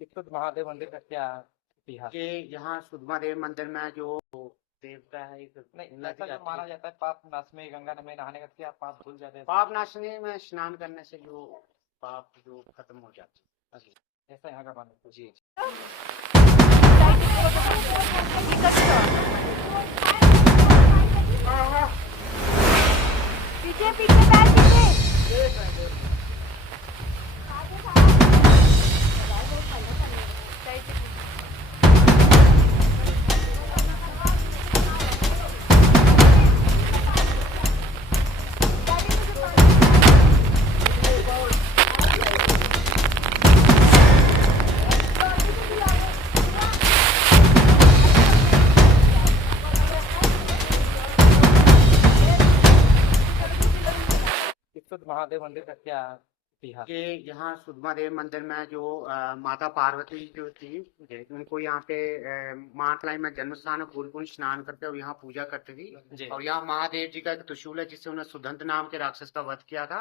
शुद्ध महादेव मंदिर का क्या इतिहास? कि यहाँ शुद्ध महादेव मंदिर में जो देवता है एक नहीं, नदी ऐसा जो आती माना है। जाता है पाप नाश में गंगा में नहाने का क्या पाप धुल जाते हैं? पाप नाशनी में स्नान करने से जो पाप जो खत्म हो जाते हैं। ऐसा यहाँ का मानना है। जी। पीछे पीछे बैठ पीछे। शुद्ध महादेव मंदिर का क्या इतिहास? कि यहाँ शुद्ध महादेव मंदिर में जो माता पार्वती जो थी उनको यहाँ पे महातलाई में जन्म स्थान फूलकुंड स्नान करते और यहाँ पूजा करते थी। और यहाँ महादेव जी का एक त्रिशूल है जिससे उन्हें सुदंत नाम के राक्षस का वध किया था।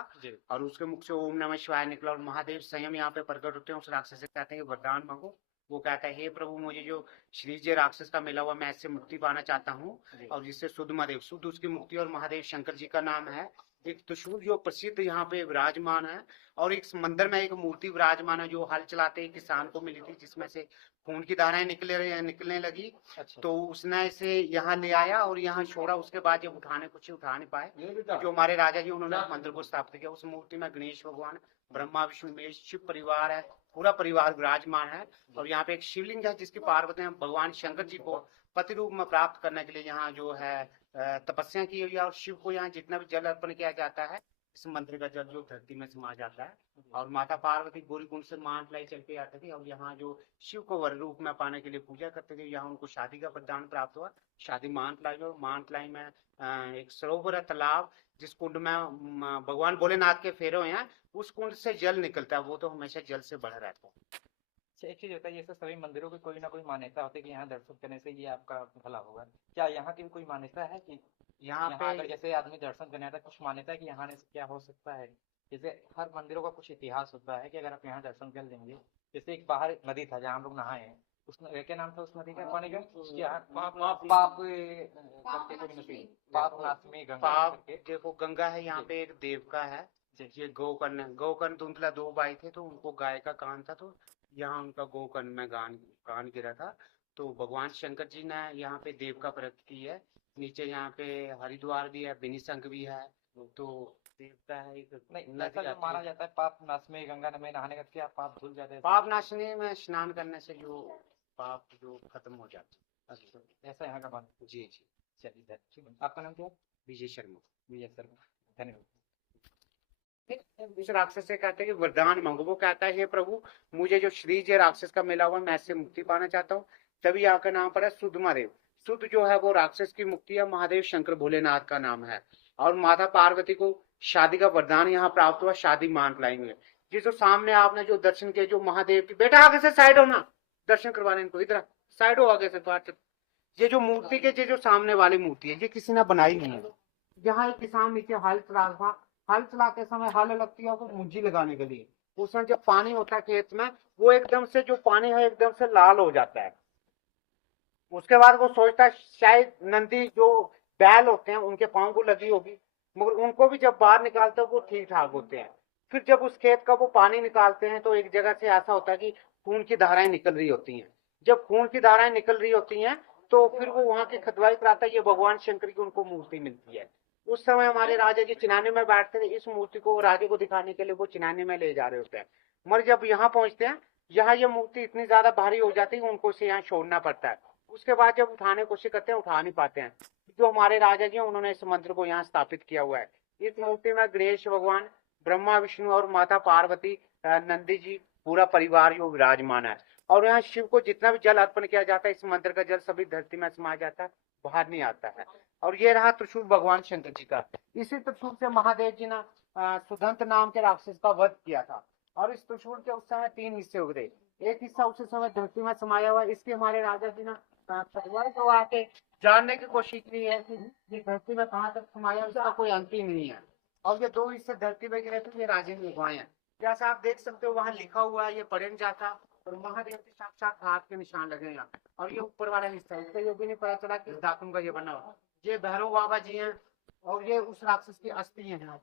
और उसके मुख से ओम नमः शिवाय निकला और महादेव स्वयं यहाँ पे प्रकट होते हैं। उस राक्षस से कहते हैं वरदान मांगो। वो कहता है हे प्रभु मुझे जो श्रीजय राक्षस का मिला हुआ मैं इससे मुक्ति पाना चाहता हूँ। और जिससे शुद्ध महादेव शुद्ध उसकी मुक्ति और महादेव शंकर जी का नाम है। एक त्रिशूल जो प्रसिद्ध यहाँ पे विराजमान है और एक मंदिर में एक मूर्ति विराजमान है जो हल चलाते ही किसान को मिली थी जिसमें से खून की धाराएं निकलने लगी। अच्छा। तो उसने इसे यहाँ ले आया और यहाँ छोड़ा। उसके बाद जब उठा नहीं पाए जो हमारे राजा जी उन्होंने मंदिर को स्थापित किया। उस मूर्ति में गणेश भगवान ब्रह्मा विष्णु महेश शिव परिवार है पूरा परिवार विराजमान है। और यहाँ पे एक शिवलिंग है जिसकी पार्वती भगवान शंकर जी को पति रूप में प्राप्त करने के लिए यहाँ जो है तपस्या की हुई है। और शिव को यहाँ जितना भी जल अर्पण किया जाता है इस मंदिर का जल जो धरती में समा जाता है। और माता पार्वती गौरी कुंड से मानतलाई चल के आते थे और यहाँ जो शिव को वर रूप में पाने के लिए पूजा करते थे। यहाँ उनको शादी का वरदान प्राप्त हुआ। शादी मानतलाई में मानतलाई में एक सरोवर है तालाब जिस कुंड में भगवान भोलेनाथ के फेरे हुए हैं। उस कुंड से जल निकलता है वो तो हमेशा जल से बढ़ रहता है। एक चीज होता है जैसे सभी मंदिरों की कोई ना कोई मान्यता होती है कि यहाँ दर्शन करने से ये आपका भला होगा। क्या यहाँ की भी कोई मान्यता है कि यहाँ यहाँ पे अगर जैसे आदमी दर्शन करने आता है कुछ मान्यता है कि यहाँ से क्या हो सकता है? जैसे हर मंदिरों का कुछ इतिहास होता है कि अगर आप यहाँ दर्शन कर लेंगे। जैसे एक बाहर नदी था जहाँ हम लोग नहाए हैं उस क्या नाम था उस नदी का पानी का? पाप करके कोई नदी पाप नाशमी गंगा पाप करके। देखो गंगा है यहाँ पे एक देवका है। ये गोकर्ण धुंधला दो भाई थे तो उनको गाय का कान था तो यहाँ उनका गोकर्ण में कान गिरा था। तो भगवान शंकर जी ने यहाँ पे देवका प्रकट की है। नीचे यहाँ पे हरिद्वार भी है बिनी शंख भी है। तो देवता है एक नहीं, नदी ऐसा जो आती माना है। जाता है पाप नाश में गंगा में नहाने का क्या पाप धुल जाते हैं? पाप नाशनी में स्नान करने से जो पाप जो खत्म हो जाते हैं। अच्छा, ऐसा यहाँ का मानना है। जी जी। चलिए ठीक है। आपका नाम क्या है? विजय शर्मा। विजय शर्मा, धन्यवाद। उस राक्षस से कहते हैं कि वरदान मांगो। वो कहता है हे प्रभु मुझे जो श्रीज राक्षस का मिला हुआ मैं इससे मुक्ति पाना चाहता हूँ। तभी यहाँ का नाम पड़ा शुद्ध महादेव। शुद्ध जो है वो राक्षस की मुक्ति है। महादेव शंकर भोलेनाथ का नाम है। और माता पार्वती को शादी का वरदान यहाँ प्राप्त हुआ शादी मानतलाई में। ये जो सामने आपने जो दर्शन किए जो महादेव की बेटा आगे से साइड हो ना दर्शन करवाने इनको इधर साइड हो आगे से बात। ये जो मूर्ति के ये जो सामने वाली मूर्ति है ये किसी ने बनाई नहीं है। यहाँ एक किसान नीचे हल चलाते समय हल लगती है वो मुंजी लगाने के लिए। उसमें जब पानी होता है खेत में वो एकदम से जो पानी है एकदम से लाल हो जाता है। उसके बाद वो सोचता है शायद नंदी जो बैल होते हैं उनके पांव को लगी होगी मगर उनको भी जब बाहर निकालते हैं वो ठीक ठाक होते हैं। फिर जब उस खेत का वो पानी निकालते हैं तो एक जगह से ऐसा होता है कि खून की धाराएं निकल रही होती हैं। जब खून की धाराएं निकल रही होती हैं तो फिर वो वहां की खतवाई कराता है। ये भगवान शंकर की उनको मूर्ति मिलती है। उस समय हमारे राजा जी चिनाने में बैठते थे। इस मूर्ति को राजे को दिखाने के लिए वो चिनाने में ले जा रहे होते हैं। मगर जब यहाँ पहुंचते हैं यहाँ ये मूर्ति इतनी ज्यादा भारी हो जाती है उनको इसे यहाँ छोड़ना पड़ता है। उसके बाद जब उठाने की कोशिश करते हैं उठा नहीं पाते हैं। जो हमारे राजा जी उन्होंने इस मंदिर को यहाँ स्थापित किया हुआ है। इस मूर्ति में गणेश भगवान ब्रह्मा विष्णु और माता पार्वती नंदी जी पूरा परिवार जो विराजमान है। और यहाँ शिव को जितना भी जल अर्पण किया जाता है इस मंदिर का जल सभी धरती में समा जाता है बाहर नहीं आता है। और ये रहा त्रिशूल भगवान शंकर जी का। इसी त्रिशूल से महादेव जी ने सुदंत नाम के राक्षस का वध किया था। और इस त्रिशूल के उस समय 3 हिस्से हो गए। एक हिस्सा उसी समय धरती में समाया हुआ। इसके हमारे राजा जी ने खतवाई को आके जानने की कोशिश की है कि ये धरती में कहाँ तक समाया उसका कोई अंत ही नहीं है। और ये 2 हिस्से धरती में गिरे थे ये राजे ने उगाए हैं। जैसा आप देख सकते हो वहाँ लिखा हुआ है ये पढ़े नहीं जाता और महादेव के साक्षात हाथ के निशान लगे यहाँ। और ये ऊपर वाला हिस्सा है, इसका ये भी नहीं पता चला किस धातु का ये बना हुआ। ये भैरव बाबा जी हैं और ये उस राक्षस की अस्थियां हैं।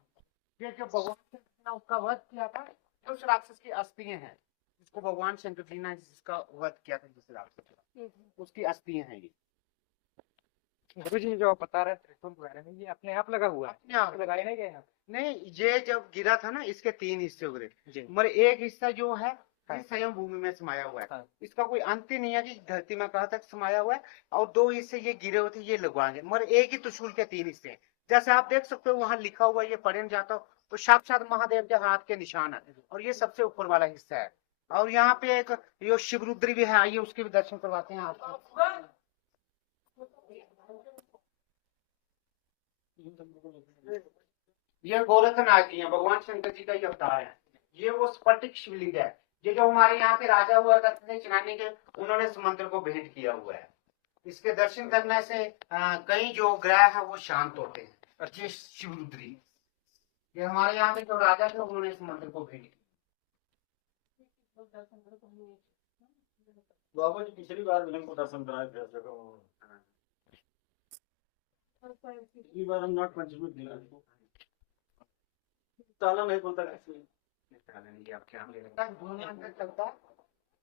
ये जो भगवान श्री कृष्ण ने उसका वध किया था, उस राक्षस की अस्थियां हैं, जिसको भगवान शंकर जी ने जिसका वध किया था, जिस राक्षस का, उसकी अस्थियां हैं ये। गुरु जी जो आप बता रहे हैं त्रिशूल के बारे में, ये अपने आप लगा हुआ है, अपने आप लगाए नहीं गए हैं? नहीं, ये जब गिरा था ना, इसके 3 हिस्से उगरे, जी। मगर एक हिस्सा जो है हाँ। ये स्वयं भूमि में समाया हुआ है। हाँ। इसका कोई अंत ही नहीं है कि धरती में कहाँ तक समाया हुआ है। और 2 हिस्से ये गिरे होते ये लगवाएंगे, मगर एक ही त्रिशूल के 3 हिस्से हैं। जैसे आप देख सकते हो वहां लिखा हुआ, ये पढ़ने जाता हो तो साक्षात महादेव के हाथ के निशान है। और ये सबसे ऊपर वाला हिस्सा है। और यहाँ पे एक ये शिवरुद्री भी है, आइए उसके भी दर्शन करवाते हैं आपको। ये गोरखनाथ जी है, भगवान शंकर जी का ये अवतार है। ये वो स्फटिक शिवलिंग है, ये जो हमारे यहाँ के राजा हुआ करते थे चिनानी के, उन्होंने इस मंदिर को भेंट किया हुआ है। इसके दर्शन करने से कई जो ग्रह है वो शांत होते हैं। अच्छे शिवरुद्री, ये हमारे यहाँ के जो राजा थे उन्होंने इस मंदिर को भेंट किया। बाबा जी पिछली बार भी हमको दर्शन कराए थे जगह, पिछली बार हम नॉट पंचमी दिया, ताला नहीं खुलता कैसे?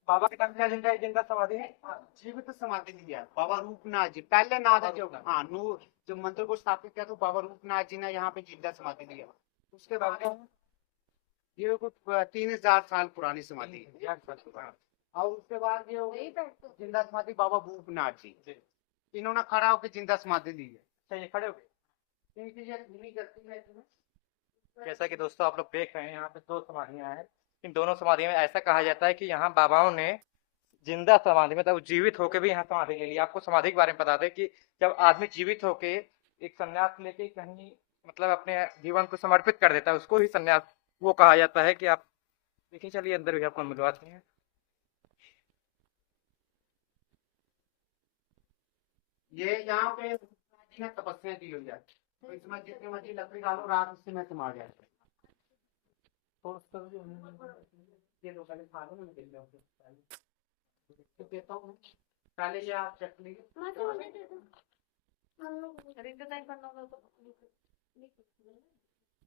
बाबा के नाम क्या जिंदा जिंदा समाधि है? जीवित समाधि लिया बाबा रूपनाथ जी, पहले नाथ जो नूर जो मंदिर को स्थापित किया तो बाबा रूपनाथ जी ने यहाँ पे जिंदा समाधि लिया। उसके बाद ये कुछ 3000 साल पुरानी समाधि है। और उसके बाद ये हो गई जिंदा समाधि बाबा भूपनाथ जी, इन्होंने खड़ा होकर जिंदा समाधि ली है। चाहिए खड़े हो गए। इनकी ये धीमी गति है इसमें। जैसा कि दोस्तों आप लोग देख रहे हैं, यहाँ पे 2 समाधियां हैं। इन दोनों समाधियों में ऐसा कहा जाता है कि यहाँ बाबाओं ने जिंदा समाधि में, मतलब जीवित होके भी यहाँ समाधि ले ली। आपको समाधि के बारे में बता दें कि जब आदमी जीवित होके एक संन्यास लेके कहीं मतलब अपने जीवन को समर्पित कर देता है, उसको ही संन्यास वो कहा जाता है। कि आप देखिए, चलिए अंदर भी आपको मिलवाते हैं। ये यहाँ पे जी ने तपस्या की हुई है, तो इसमें जितनी मर्जी लकड़ी डालो रात उससे में समा जाए। ये दो पहले खा लो, मैं देता हूँ। पहले ये आप चख लीजिए।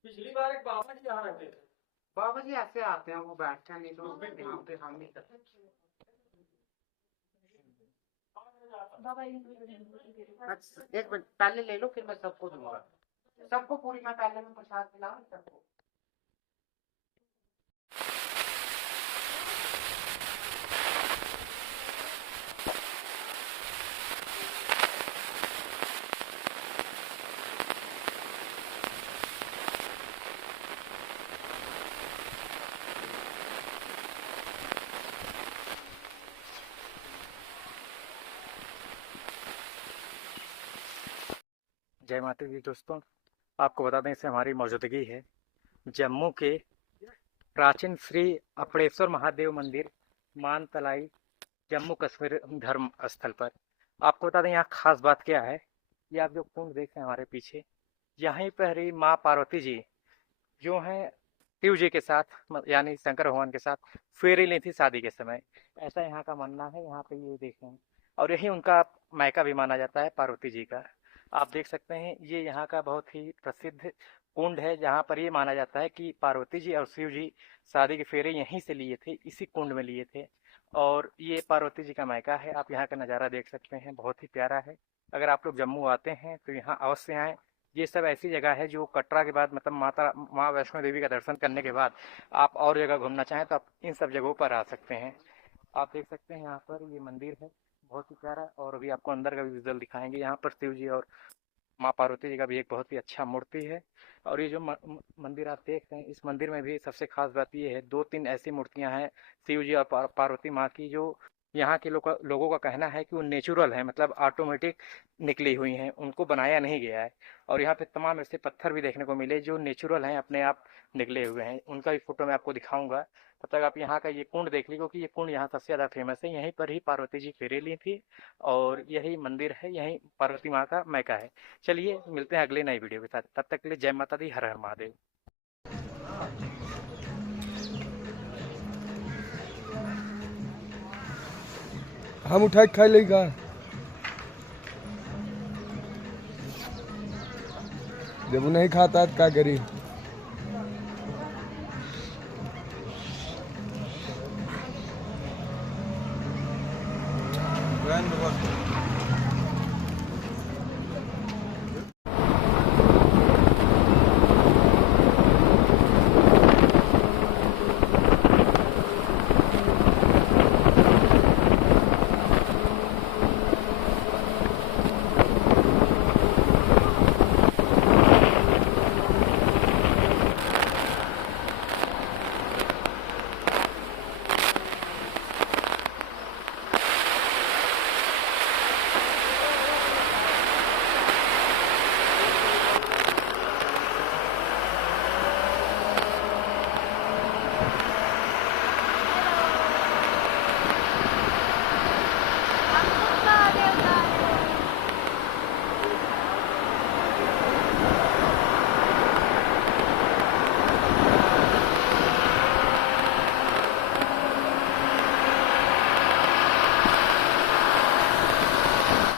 पिछली बार एक बाबा जी यहाँ रहते थे। बाबा जी ऐसे आते हैं, वो बैठते हैं, नहीं तो यहाँ पे हम नहीं करते। अच्छा, एक मिनट पहले ले लो, फिर मैं सबको दूंगा। सबको पूरी मैं पहले में प्रसाद खिलाऊं सबको। जय माता दी दोस्तों, आपको बता दें इससे हमारी मौजूदगी है जम्मू के प्राचीन श्री अपड़ेश्वर महादेव मंदिर मानतलाई जम्मू कश्मीर धर्म स्थल पर। आपको बता दें यहाँ खास बात क्या है, ये आप जो कुंड देख रहे हैं हमारे पीछे, यहीं पर ही माँ पार्वती जी जो हैं शिव जी के साथ यानी शंकर भगवान के साथ फेरी ली थी शादी के समय, ऐसा यहाँ का मानना है। यहाँ पे ये देखें, और यही उनका मायका भी माना जाता है पार्वती जी का। आप देख सकते हैं ये यहाँ का बहुत ही प्रसिद्ध कुंड है, जहाँ पर ये माना जाता है कि पार्वती जी और शिव जी शादी के फेरे यहीं से लिए थे, इसी कुंड में लिए थे। और ये पार्वती जी का मायका है। आप यहाँ का नज़ारा देख सकते हैं, बहुत ही प्यारा है। अगर आप लोग जम्मू आते हैं तो यहाँ अवश्य आएँ। ये सब ऐसी जगह है जो कटरा के बाद मतलब माँ वैष्णो देवी का दर्शन करने के बाद आप और जगह घूमना चाहें तो आप इन सब जगहों पर आ सकते हैं। आप देख सकते हैं यहाँ पर ये मंदिर है, बहुत ही प्यारा। और अभी आपको अंदर का भी विजुअल दिखाएंगे। यहाँ पर शिव जी और माँ पार्वती जी का भी एक बहुत ही अच्छा मूर्ति है। और ये जो मंदिर आप देख रहे हैं, इस मंदिर में भी सबसे खास बात ये है, 2-3 ऐसी मूर्तियां हैं शिव जी और पार्वती माँ की, जो यहाँ के लोगों का कहना है कि वो नेचुरल है, मतलब ऑटोमेटिक निकली हुई हैं, उनको बनाया नहीं गया है। और यहाँ पे तमाम ऐसे पत्थर भी देखने को मिले जो नेचुरल हैं, अपने आप निकले हुए हैं। उनका भी फोटो मैं आपको दिखाऊंगा। तब तक आप यहाँ का ये कुंड देख लीजिए, क्योंकि ये कुंड यहाँ सबसे ज़्यादा फेमस है। यहीं पर ही पार्वती जी फेरे ली थी और यही मंदिर है, यहीं पार्वती माँ का मैका है। चलिए मिलते हैं अगले नई वीडियो के साथ, तब तक के लिए जय माता दी, हर हर महादेव। हम उठा के खा लेगा। जब वो नहीं खाता तो क्या करी। Grand